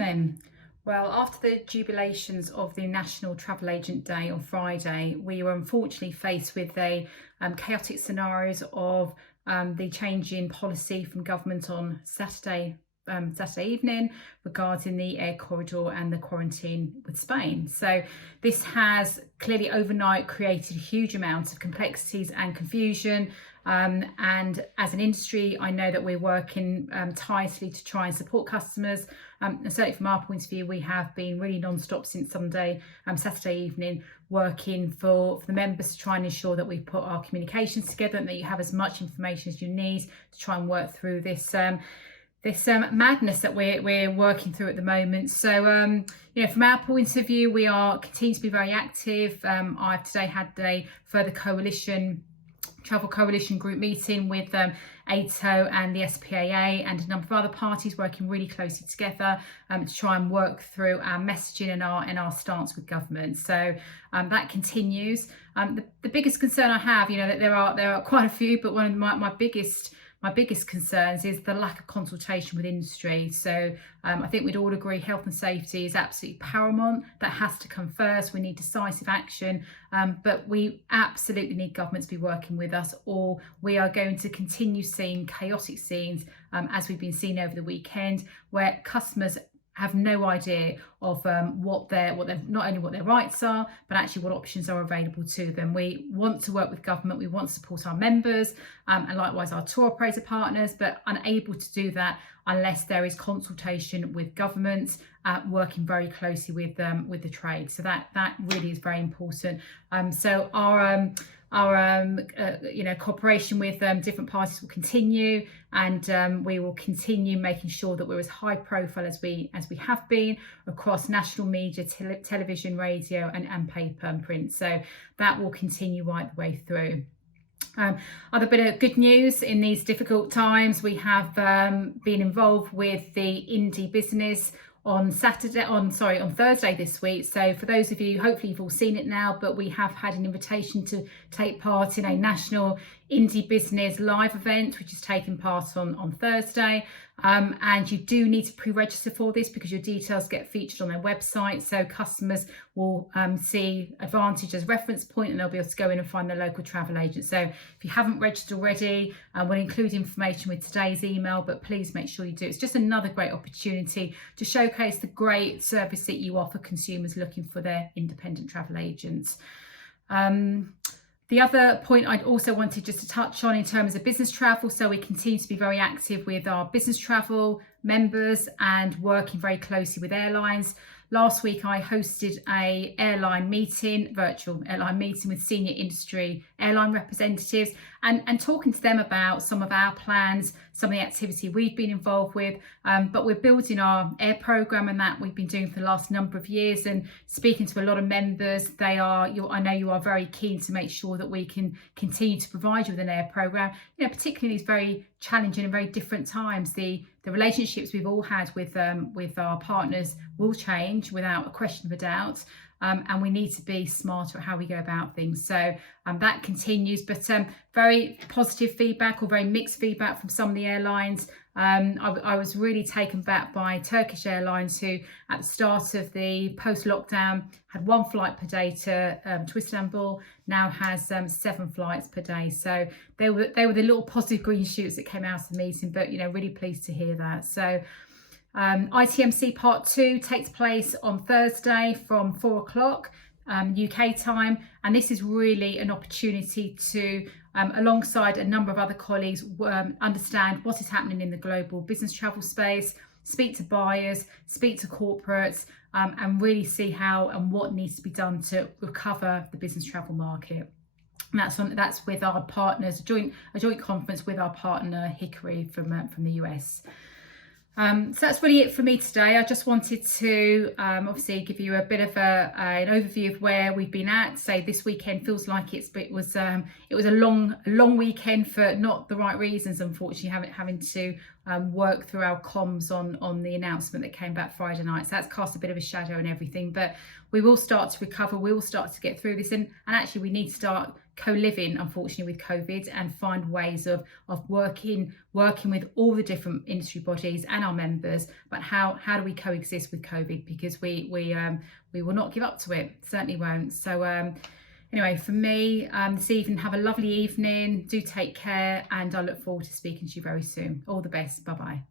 evening. Well, after the jubilations of the National Travel Agent Day on Friday, we were unfortunately faced with a chaotic scenarios of the change in policy from government on Saturday evening regarding the air corridor and the quarantine with Spain. So this has clearly overnight created a huge amount of complexities and confusion. And as an industry, I know that we're working tirelessly to try and support customers. And certainly from our point of view, we have been really non-stop since Saturday evening, working for the members to try and ensure that we put our communications together and that you have as much information as you need to try and work through this madness that we're working through at the moment. So from our point of view, we are continue to be very active. I've today had a further travel coalition group meeting with ATO and the SPAA and a number of other parties working really closely together to try and work through our messaging and our stance with government. So that continues. The biggest concern I have, that there are quite a few, but one of my biggest concerns is the lack of consultation with industry. So I think we'd all agree health and safety is absolutely paramount. That has to come first. We need decisive action, but we absolutely need government to be working with us, or we are going to continue seeing chaotic scenes as we've been seeing over the weekend, where customers have no idea of what their not only what their rights are, but actually what options are available to them. We want to work with government, we want to support our members and likewise our tour operator partners, but unable to do that unless there is consultation with government, working very closely with the trade. So that really is very important. So our cooperation with different parties will continue, and we will continue making sure that we're as high profile as we have been across national media, television, radio and paper and print. So that will continue right the way through. Other bit of good news in these difficult times, we have been involved with the indie business on Thursday this week. So for those of you, hopefully you've all seen it now, but we have had an invitation to take part in a national indie business live event, which is taking part on Thursday. And you do need to pre-register for this because your details get featured on their website. So customers will see Advantage as reference point, and they'll be able to go in and find their local travel agent. So if you haven't registered already, we'll include information with today's email, but please make sure you do. It's just another great opportunity to showcase the great service that you offer consumers looking for their independent travel agents. The other point I'd also wanted just to touch on in terms of business travel, so we continue to be very active with our business travel members and working very closely with airlines. Last week I hosted a virtual airline meeting with senior industry airline representatives and talking to them about some of our plans, some of the activity we've been involved with, but we're building our air program, and that we've been doing for the last number of years, and speaking to a lot of members. I know you are very keen to make sure that we can continue to provide you with an air program, particularly these very challenging and very different times. The relationships we've all had with our partners will change without a question of a doubt. And we need to be smarter at how we go about things. So that continues, but very positive feedback or very mixed feedback from some of the airlines. I was really taken back by Turkish Airlines, who at the start of the post-lockdown had one flight per day to Istanbul, now has 7 flights per day. So they were the little positive green shoots that came out of the meeting, but really pleased to hear that. So ITMC Part 2 takes place on Thursday from 4 o'clock UK time, and this is really an opportunity to, alongside a number of other colleagues, understand what is happening in the global business travel space, speak to buyers, speak to corporates, and really see how and what needs to be done to recover the business travel market. And that's with our partners, a joint conference with our partner Hickory from the US. So that's really it for me today. I just wanted to obviously give you a bit of an overview of where we've been at. Say this weekend feels like it was a long weekend for not the right reasons, unfortunately, having to work through our comms on the announcement that came back Friday night. So that's cast a bit of a shadow and everything, but we will start to recover. We will start to get through this, and actually we need to start co-living, unfortunately, with COVID, and find ways of working with all the different industry bodies and our members. But how do we coexist with COVID? Because we will not give up to it. Certainly won't. So anyway, for me, this evening, have a lovely evening. Do take care, and I look forward to speaking to you very soon. All the best. Bye bye.